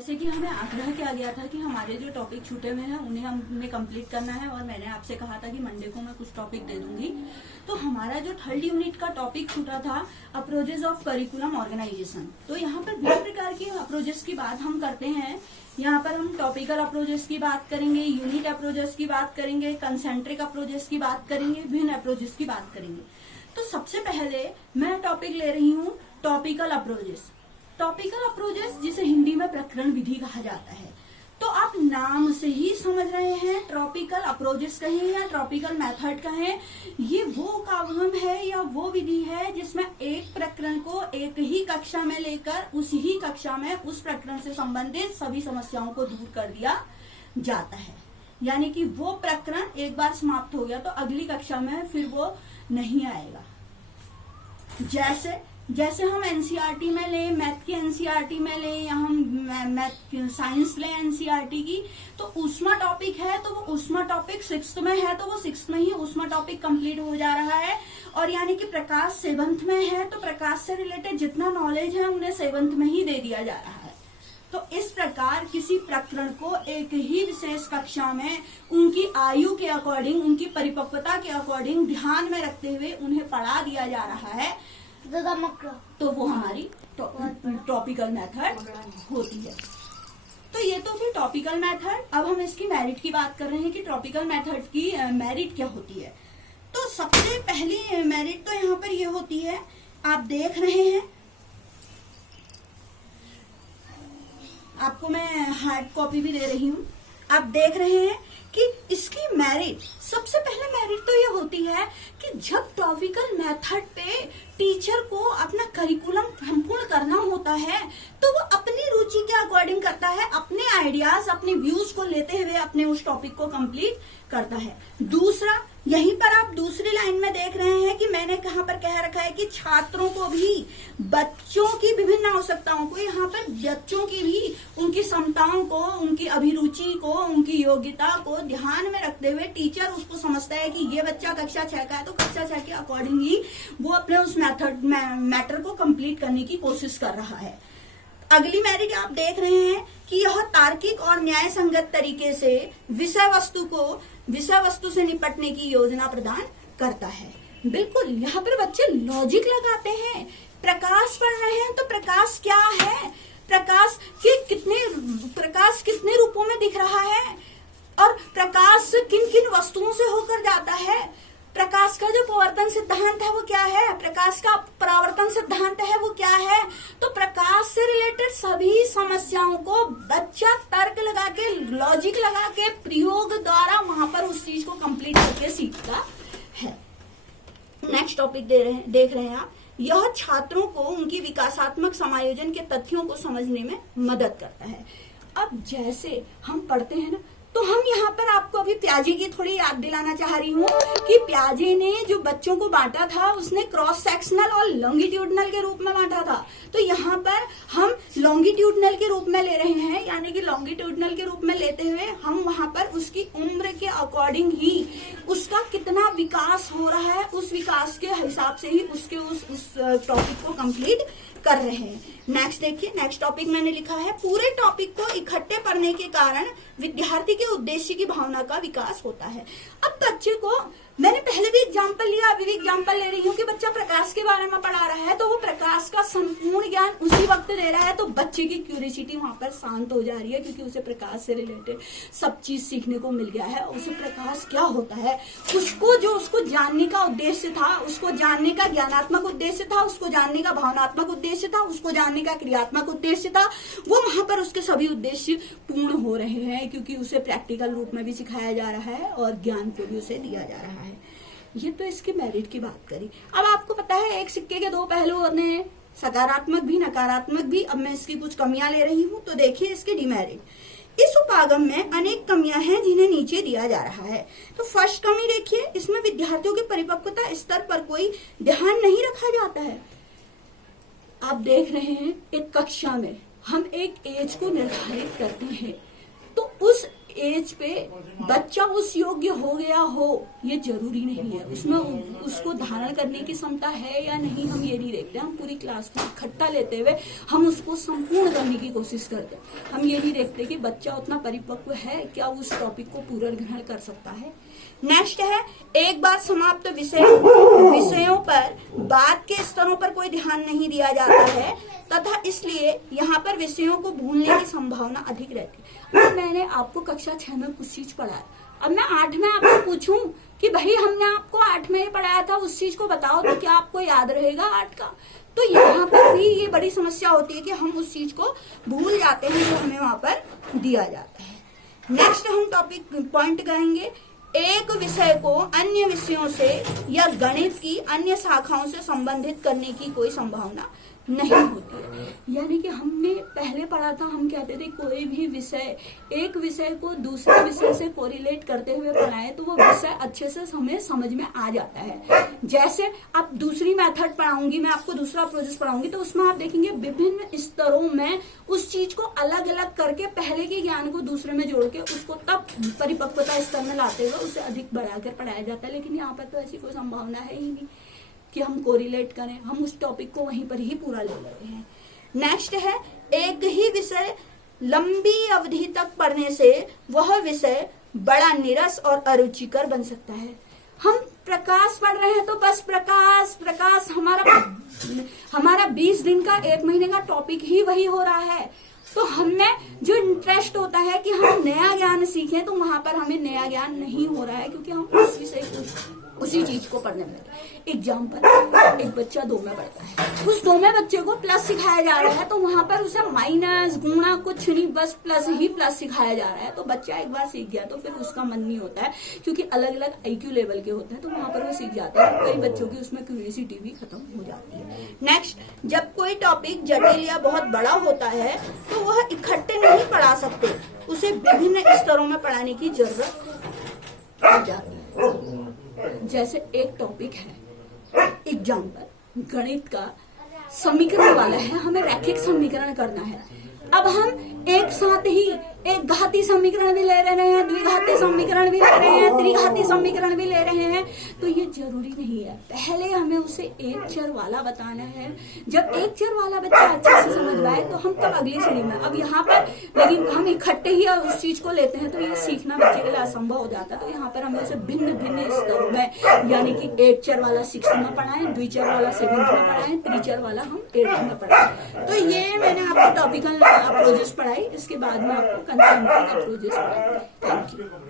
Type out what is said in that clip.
जैसे कि हमें आग्रह किया गया था कि हमारे जो टॉपिक छूटे हुए हैं उन्हें हमें कंप्लीट करना है, और मैंने आपसे कहा था कि मंडे को मैं कुछ टॉपिक दे दूंगी। तो हमारा जो थर्ड यूनिट का टॉपिक छूटा था अप्रोचेज ऑफ करिकुलम ऑर्गेनाइजेशन। तो यहाँ पर विभिन्न प्रकार की अप्रोचेस की बात हम करते हैं। यहाँ पर हम टॉपिकल अप्रोचेस की बात करेंगे, यूनिट अप्रोचेस की बात करेंगे, कंसेंट्रिक अप्रोचेस की बात करेंगे, विभिन्न अप्रोचेस की बात करेंगे। तो सबसे पहले मैं टॉपिक ले रही हूँ टॉपिकल अप्रोचेस। टॉपिकल अप्रोचेस जिसे हिंदी में प्रकरण विधि कहा जाता है। तो आप नाम से ही समझ रहे हैं, टॉपिकल अप्रोचेस कहें या टॉपिकल मेथड कहें, ये वो काव्यम है या वो विधि है जिसमें एक प्रकरण को एक ही कक्षा में लेकर उसी ही कक्षा में उस प्रकरण से संबंधित सभी समस्याओं को दूर कर दिया जाता है। यानी कि वो प्रकरण एक बार समाप्त हो गया तो अगली कक्षा में फिर वो नहीं आएगा। जैसे हम एनसीईआरटी में लें, मैथ की एनसीईआरटी में लें, या हम मैथ साइंस लें एनसीईआरटी की, तो उसमें टॉपिक है तो वो उसमें टॉपिक 6th में है तो वो 6th में ही उसमें टॉपिक कंप्लीट हो जा रहा है। और यानी कि प्रकाश 7th में है तो प्रकाश से रिलेटेड जितना नॉलेज है उन्हें 7th में ही दे दिया जा रहा है। तो इस प्रकार किसी प्रकरण को एक ही विशेष कक्षा में उनकी आयु के अकॉर्डिंग, उनकी परिपक्वता के अकॉर्डिंग ध्यान में रखते हुए उन्हें पढ़ा दिया जा रहा है, तो वो हमारी टॉपिकल मेथड होती है। तो ये तो फिर टॉपिकल मेथड। अब हम इसकी मेरिट की बात कर रहे हैं कि टॉपिकल मेथड की मेरिट क्या होती है। तो सबसे पहली मेरिट तो यहाँ पर ये होती है, आप देख रहे हैं, आपको मैं हार्ड कॉपी भी दे रही हूँ, आप देख रहे हैं कि इसकी मेरिट, सबसे पहले मेरिट तो ये होती है कि जब टॉपिकल मेथड पे टीचर को अपना करिकुलम संपूर्ण करना होता है तो वो अपनी रुचि के अकॉर्डिंग करता है, अपने आइडियाज, अपने व्यूज को लेते हुए अपने उस टॉपिक को कंप्लीट करता है। दूसरा, यहीं पर आप दूसरी लाइन में देख रहे हैं कि मैंने कहां पर कह रखा है कि छात्रों को भी, बच्चों की विभिन्न आवश्यकताओं को, यहाँ पर बच्चों की भी उनकी क्षमताओं को, उनकी अभिरुचि को, उनकी योग्यता को ध्यान में रखते हुए टीचर उसको समझता है कि ये बच्चा कक्षा 6 का है तो कक्षा 6 के अकॉर्डिंग ही वो अपने उस मैटर को कंप्लीट करने की कोशिश कर रहा है। अगली मेरिट आप देख रहे हैं कि यह तार्किक और न्याय संगत तरीके से विषय वस्तु से निपटने की योजना प्रदान करता है। बिल्कुल, यहाँ पर बच्चे लॉजिक लगाते हैं। प्रकाश पढ़ रहे हैं तो प्रकाश क्या है, प्रकाश कितने रूपों में दिख रहा है, और प्रकाश किन किन वस्तुओं से होकर जाता है, प्रकाश का जो परावर्तन सिद्धांत है वो क्या है, प्रकाश का परावर्तन सिद्धांत है वो क्या है। तो प्रकाश से रिलेटेड सभी समस्याओं को बच्चा तर्क लगा के, लॉजिक लगा के, प्रयोग द्वारा वहां पर उस चीज को कंप्लीट करके सीखता है। नेक्स्ट टॉपिक देख रहे हैं आप, यह छात्रों को उनकी विकासात्मक समायोजन के तथ्यों को समझने में मदद करता है। अब जैसे हम पढ़ते हैं ना, तो हम यहाँ पर आपको अभी प्याजे की थोड़ी याद दिलाना चाह रही हूँ कि प्याजे ने जो बच्चों को बांटा था उसने क्रॉस सेक्शनल और लॉन्गिट्यूडनल के रूप में बांटा था। तो यहाँ पर हम लॉन्गिट्यूडनल के रूप में ले रहे हैं, यानी कि लॉन्गिट्यूडनल के रूप में लेते हुए हम वहां पर उसकी उम्र के अकॉर्डिंग ही उसका कितना विकास हो रहा है, उस विकास के हिसाब से ही उसके उस टॉपिक को कंप्लीट कर रहे हैं। नेक्स्ट देखिए, नेक्स्ट टॉपिक मैंने लिखा है, पूरे टॉपिक को इकट्ठे पढ़ने के कारण विद्यार्थी के उद्देश्य की भावना का विकास होता है। अब बच्चे को, मैंने पहले भी एग्जाम्पल लिया, अभी भी एग्जाम्पल ले रही हूँ कि बच्चा प्रकाश के बारे में पढ़ा रहा है तो वो प्रकाश का संपूर्ण ज्ञान उसी वक्त दे रहा है, तो बच्चे की क्यूरियोसिटी वहां पर शांत हो जा रही है, क्योंकि उसे प्रकाश से रिलेटेड सब चीज सीखने को मिल गया है। उसे प्रकाश क्या होता है, उसको जानने का उद्देश्य था, उसको जानने का ज्ञानात्मक उद्देश्य था, उसको जानने का भावनात्मक उद्देश्य था, उसको जानने का क्रियात्मक उद्देश्य था, वो वहां पर उसके सभी उद्देश्य पूर्ण हो रहे हैं, क्योंकि उसे प्रैक्टिकल रूप में भी सिखाया जा रहा है और ज्ञान को भी उसे दिया जा रहा है। ये तो इसकी मेरिट की बात करी। अब आपको पता है एक सिक्के के दो पहलू होते हैं, सकारात्मक भी नकारात्मक भी। अब मैं इसकी कुछ कमियां ले रही हूँ, तो देखिए इसकी डिमेरिट। इस उपागम में अनेक कमियां हैं जिन्हें नीचे दिया जा रहा है। तो फर्स्ट कमी देखिए, इसमें विद्यार्थियों की परिपक्वता स्तर पर कोई ध्यान नहीं रखा जाता है। आप देख रहे हैं एक कक्षा में हम एक एज को निर्धारित करते हैं, तो उस एज पे बच्चा उस योग्य हो गया हो ये जरूरी नहीं है, उसमें उसको धारण करने की क्षमता है या नहीं हम ये नहीं देखते। हम पूरी क्लास को इकट्ठा लेते हुए हम उसको संपूर्ण करने की कोशिश करते हैं। हम ये नहीं देखते कि बच्चा उतना परिपक्व है, क्या उस टॉपिक को पूरा ग्रहण कर सकता है। नेक्स्ट है, एक बार समाप्त विषयों पर बाद के स्तरों पर कोई ध्यान नहीं दिया जाता है तथा इसलिए यहाँ पर विषयों को भूलने की संभावना अधिक रहती है। अब मैंने आपको कक्षा 6 में कुछ चीज पढ़ाया, अब मैं 8 में आपको पूछूं कि भाई हमने आपको 8 में पढ़ाया था उस चीज को बताओ, तो क्या आपको याद रहेगा 8 का? तो यहाँ पर भी ये बड़ी समस्या होती है कि हम उस चीज को भूल जाते हैं जो हमें वहां पर दिया जाता है। नेक्स्ट हम टॉपिक पॉइंट करेंगे, एक विषय को अन्य विषयों से या गणित की अन्य शाखाओं से संबंधित करने की कोई संभावना नहीं होती है। यानी कि हमने पहले पढ़ा था, हम कहते थे कोई भी विषय एक विषय को दूसरे विषय से कोरिलेट करते हुए पढ़ाएं तो वो विषय अच्छे से हमें समझ में आ जाता है। जैसे अब दूसरी मेथड पढ़ाऊंगी, मैं आपको दूसरा प्रोसेस पढ़ाऊंगी, तो उसमें आप देखेंगे विभिन्न स्तरों में उस चीज को अलग अलग करके पहले के ज्ञान को दूसरे में जोड़ के उसको तब परिपक्वता स्तर में लाते हुए उसे अधिक बढ़ाकर पढ़ाया जाता है। लेकिन यहाँ पर तो ऐसी कोई संभावना है ही नहीं कि हम कोरिलेट करें, हम उस टॉपिक को वहीं पर ही पूरा ले रहे हैं। नेक्स्ट है, एक ही विषय लंबी अवधि तक पढ़ने से वह विषय बड़ा नीरस और अरुचिकर बन सकता है। हम प्रकाश पढ़ रहे हैं तो बस प्रकाश हमारा 20 दिन का 1 महीने का टॉपिक ही वही हो रहा है। तो हमें जो इंटरेस्ट होता है कि हम नया ज्ञान सीखें, तो वहां पर हमें नया ज्ञान नहीं हो रहा है क्योंकि हम उस विषय को उसी चीज को पढ़ने में लगे। एग्जाम्पल, एक बच्चा 2 में पढ़ता है, उस 2 में बच्चे को प्लस सिखाया जा रहा है, तो वहां पर उसे माइनस गुणा कुछ नहीं, बस प्लस सिखाया जा रहा है। तो बच्चा एक बार सीख गया तो फिर उसका मन नहीं होता है, क्योंकि अलग अलग IQ लेवल के होते हैं, तो वहां पर वो सीख जाते हैं। कई बच्चों की उसमें क्यूरियोसिटी भी खत्म हो जाती है। नेक्स्ट, जब कोई टॉपिक जटिल या बहुत बड़ा होता है तो वह इकट्ठे नहीं पढ़ा सकते, उसे विभिन्न स्तरों में पढ़ाने की जरूरत पड़ जाती है। जैसे एक टॉपिक है, एग्जाम्पल गणित का समीकरण वाला है, हमें रैखिक समीकरण करना है। अब हम एक साथ ही एक घाती समीकरण भी ले रहे हैं, द्विघाती समीकरण भी ले रहे हैं, त्रिघाती समीकरण भी ले रहे हैं, तो ये जरूरी नहीं है। पहले हमें उसे एक चर वाला बताना है। जब एक चर वाला बच्चा अच्छे से समझ पाए तो हम तब अगली श्रेणी में, अब यहाँ पर लेकिन हम इकट्ठे ही उस चीज को लेते हैं तो ये सीखना बच्चे के लिए असंभव हो जाता है। तो यहाँ पर हमें उसे भिन्न भिन्न स्तरों में, यानी कि एक चर वाला 6th में पढ़ाएं, द्विचर वाला 7th में पढ़ाएं, त्रिचर वाला हम 8th में पढ़ाएं। तो ये मैंने आपको टॉपिकल अप्रोचेस पढ़ाई, इसके बाद में आपको कंसेंट्रिक अप्रोचेस पढ़ाई। Thank you.